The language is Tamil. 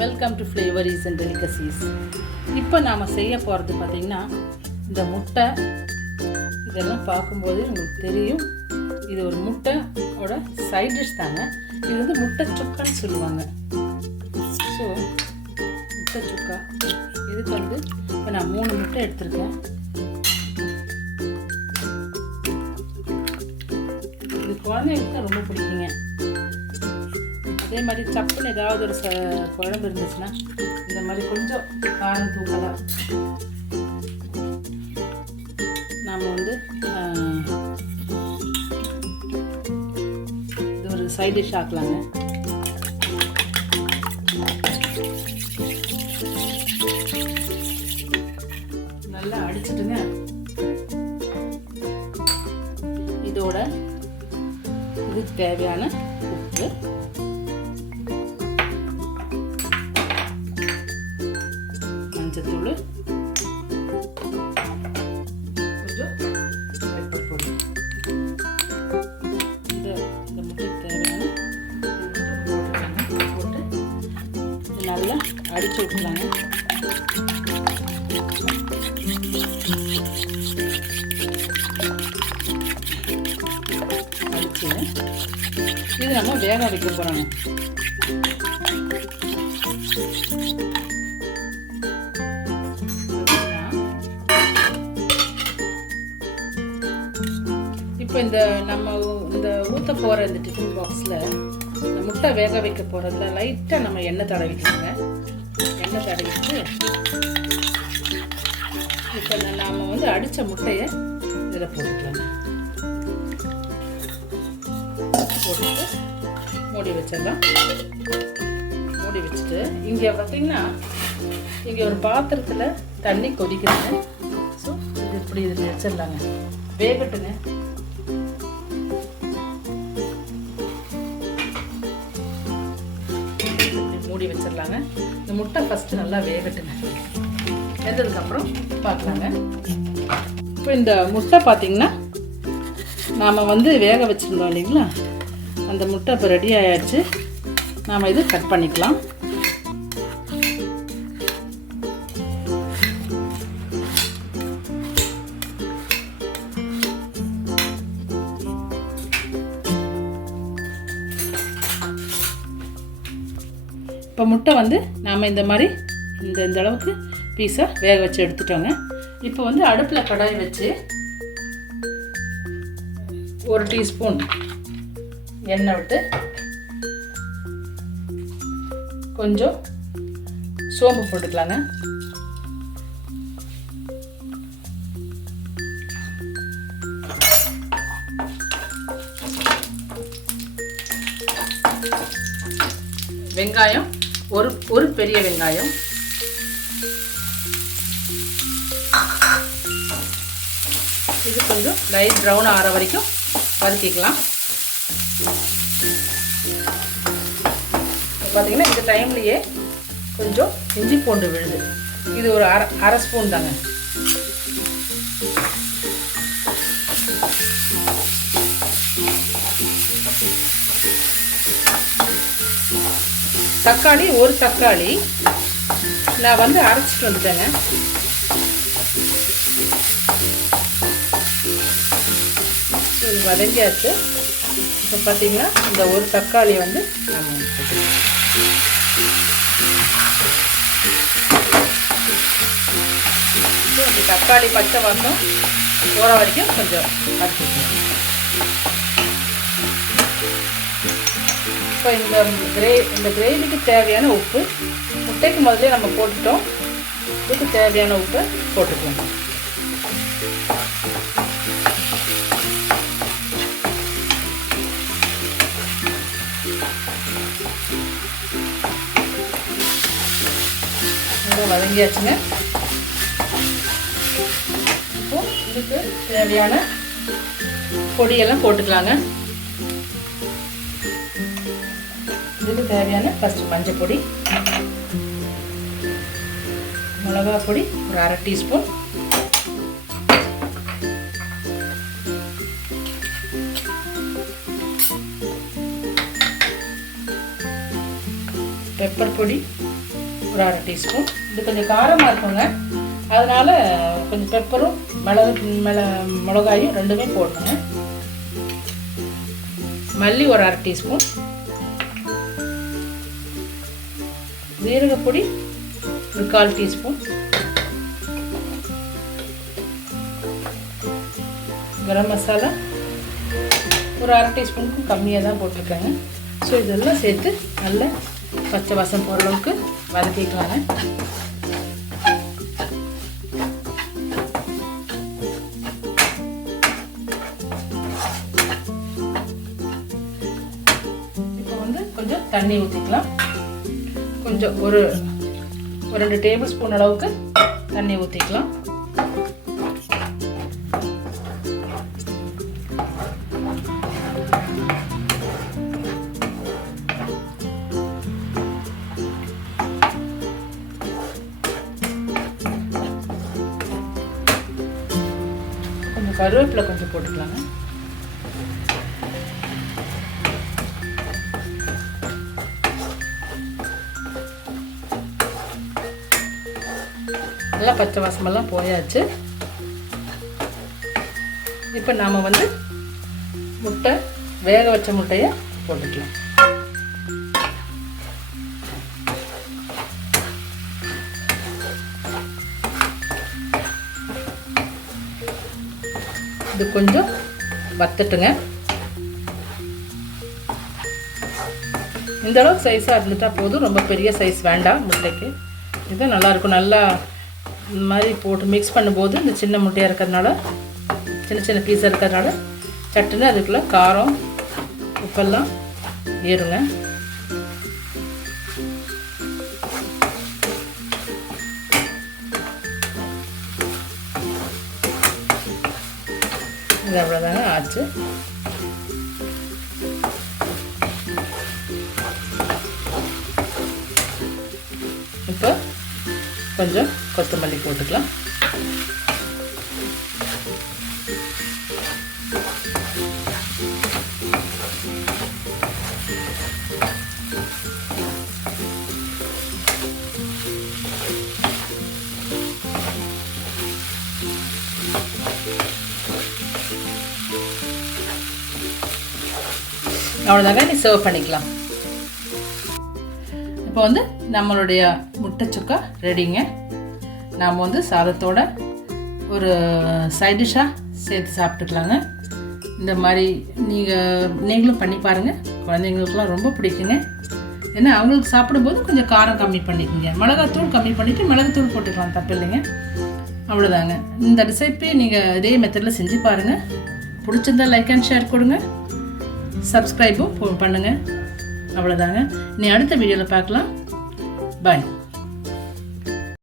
Welcome to flavours and delicacies. இப்போ நாம் செய்ய போகிறது பார்த்திங்கன்னா, இந்த முட்டை இதெல்லாம் பார்க்கும்போது உங்களுக்கு தெரியும், இது ஒரு முட்டையோட சைட் டிஷ் தாங்க. இது வந்து முட்டை சுக்கான்னு சொல்லுவாங்க. ஸோ முட்டை சுக்கா இதுக்கு வந்து இப்போ நான் 3 முட்டை எடுத்திருக்கேன். இது குழந்தைங்களுக்கு தான் ரொம்ப பிடிக்குங்க. அதே மாதிரி சப்புன்னு ஏதாவது ஒரு குழம்பு இருந்துச்சுன்னா இந்த மாதிரி கொஞ்சம் காரம் தூக்கலாம். நாம் வந்து இது ஒரு சைட் டிஷ் ஆக்கலாங்க. நல்லா அடிச்சுட்டுங்க. இதோட இதுக்கு தேவையான உப்பு, மஞ்சத்தூள், கொஞ்சம் பெப்பர் பொடி, இந்த முட்டைக்கு தேவையான போட்டு நல்லா அடிச்சு விட்டுலாங்க. அடிச்சு இது நம்ம வேக வைக்க போகிறோங்க. இப்போ இந்த ஊற்ற போகிற இந்த டிஃபன் பாக்ஸில் இந்த முட்டை வேக வைக்க போகிறதுல லைட்டாக நம்ம எண்ணெய் தடவிக்கணுங்க. எண்ணெய் தடவிட்டு இப்போ நாம் வந்து அடித்த முட்டையை இதில் போட்டுக்கலாங்க. போட்டுட்டு மூடி வச்சிடலாம். மூடி வச்சுட்டு இங்கே பார்த்திங்கன்னா, இங்கே ஒரு பாத்திரத்தில் தண்ணி கொதிக்குதுங்க. ஸோ இது இப்படி இதில் வச்சிடலாங்க, வேகட்டுங்க. மூடி வச்சிடலாங்க. இந்த முட்டை ஃபஸ்ட்டு நல்லா வேகட்டுங்க. வெந்ததுக்கப்புறம் பார்க்கலாங்க. இப்போ இந்த முட்டை பார்த்திங்கன்னா, நாம் வந்து வேக வச்சுருந்தோம் இல்லைங்களா, அந்த முட்டை இப்போ ரெடி ஆகிடுச்சு. நாம் இது கட் பண்ணிக்கலாம். இப்போ முட்டை வந்து நாம் இந்த மாதிரி இந்த அளவுக்கு பீஸாக வேக வச்சு எடுத்துட்டோங்க. இப்போ வந்து அடுப்பில் கடாய் வச்சு 1 டீஸ்பூன் எண்ணெய் விட்டு கொஞ்சம் சோம்பு போட்டுக்கலாங்க. வெங்காயம் ஒரு பெரிய வெங்காயம், இது கொஞ்சம் லைட் ப்ரௌன் ஆகிற வரைக்கும் வதக்கிக்கலாம். பார்த்தீங்கன்னா இந்த டைம்லேயே கொஞ்சம் இஞ்சி பூண்டு விழுது, இது ஒரு அரை ஸ்பூன் தாங்க. தக்காளி ஒரு தக்காளி நான் வந்து அரைச்சிட்டு வந்துட்டேங்க. இது வதங்கியாச்சு. இப்போ பார்த்தீங்கன்னா இந்த ஒரு தக்காளி வந்து நம்ம இந்த தக்காளி பச்சை வாசம் போகிற வரைக்கும் கொஞ்சம் வதக்கிக்கணும். இப்போ இந்த கிரேவிக்கு தேவையான உப்பு முட்டைக்கு முதல்ல நம்ம போட்டுட்டோம். இதுக்கு தேவையான உப்பு போட்டுக்கலாம். வதங்கியாச்சுங்க. இப்போ இதுக்கு தேவையான பொடியெல்லாம் போட்டுக்கலாங்க. இதுக்கு தேவையான ஃபஸ்ட்டு மஞ்சள் பொடி, மிளகா பொடி ஒரு அரை டீஸ்பூன், பெப்பர் பொடி ஒரு 1/2 டீஸ்பூன். இது கொஞ்சம் காரமாக இருக்குங்க, அதனால் கொஞ்சம் பெப்பரும் மிளகாயும் ரெண்டுமே போடணுங்க. மல்லி ஒரு 1/2 டீஸ்பூன். ஜீரகப்பொடி ஒரு 1/4 டீஸ்பூன். கரம் மசாலா ஒரு 1/2 டீஸ்பூனுக்கும் கம்மியாக தான் போட்டிருக்காங்க. ஸோ இதெல்லாம் சேர்த்து நல்லா பச்சை வாசம் போகிற அளவுக்கு வதக்கிக்கலாங்க. இப்போ வந்து கொஞ்சம் தண்ணி ஊற்றிக்கலாம். கொஞ்சம் ஒரு 2 டேபிள் ஸ்பூன் அளவுக்கு தண்ணி ஊற்றிக்கலாம். கொஞ்சம் கருவேப்பிலை கொஞ்சம் போட்டுக்கலாங்க. நல்லா பச்சை வாசமெல்லாம் போயாச்சு. இப்போ நாம் வந்து முட்டை, வேக வச்ச முட்டையை போட்டுக்கலாம். இது கொஞ்சம் வத்தட்டுங்க. இந்த அளவுக்கு சைஸாக இருந்துட்டா போதும், ரொம்ப பெரிய சைஸ் வேண்டாம் முட்டைக்கு. இது நல்லாயிருக்கும். நல்லா இந்த மாதிரி போட்டு மிக்ஸ் பண்ணும்போது இந்த சின்ன முட்டையாக இருக்கிறதுனால, சின்ன சின்ன பீஸாக இருக்கிறதுனால சட்டுன்னு அதுக்குள்ளே காரம் உப்பெல்லாம் ஏறுங்க. இது அவ்வளோதாங்க ஆச்சு. இப்போ கொஞ்சம் கொத்தமல்லி போட்டுக்கலாம். அவ்வளோதாங்க, நீ சர்வ் பண்ணிக்கலாம். இப்போ வந்து நம்மளுடைய முட்டை சுக்கா ரெடிங்க. நாம் வந்து சாதத்தோட ஒரு சைட் டிஷ்ஷாக சேர்த்து சாப்பிட்டுக்கலாங்க. இந்த மாதிரி நீங்களும் பண்ணி பாருங்கள். குழந்தைங்களுக்குலாம் ரொம்ப பிடிக்குங்க. ஏன்னா அவங்களுக்கு சாப்பிடும்போது கொஞ்சம் காரம் கம்மி பண்ணிக்கோங்க. மிளகாத்தூள் கம்மி பண்ணிவிட்டு மிளகுத்தூள் போட்டுக்கலாம், தப்பு இல்லைங்க. அவ்வளோதாங்க. இந்த ரெசிபி நீங்கள் இதே மெத்தடில் செஞ்சு பாருங்கள். பிடிச்சிருந்தா லைக் அண்ட் ஷேர் கொடுங்க, சப்ஸ்கிரைபும் பண்ணுங்கள். அவ்வளோதாங்க. நீ அடுத்த வீடியோவில் பார்க்கலாம். பாய்.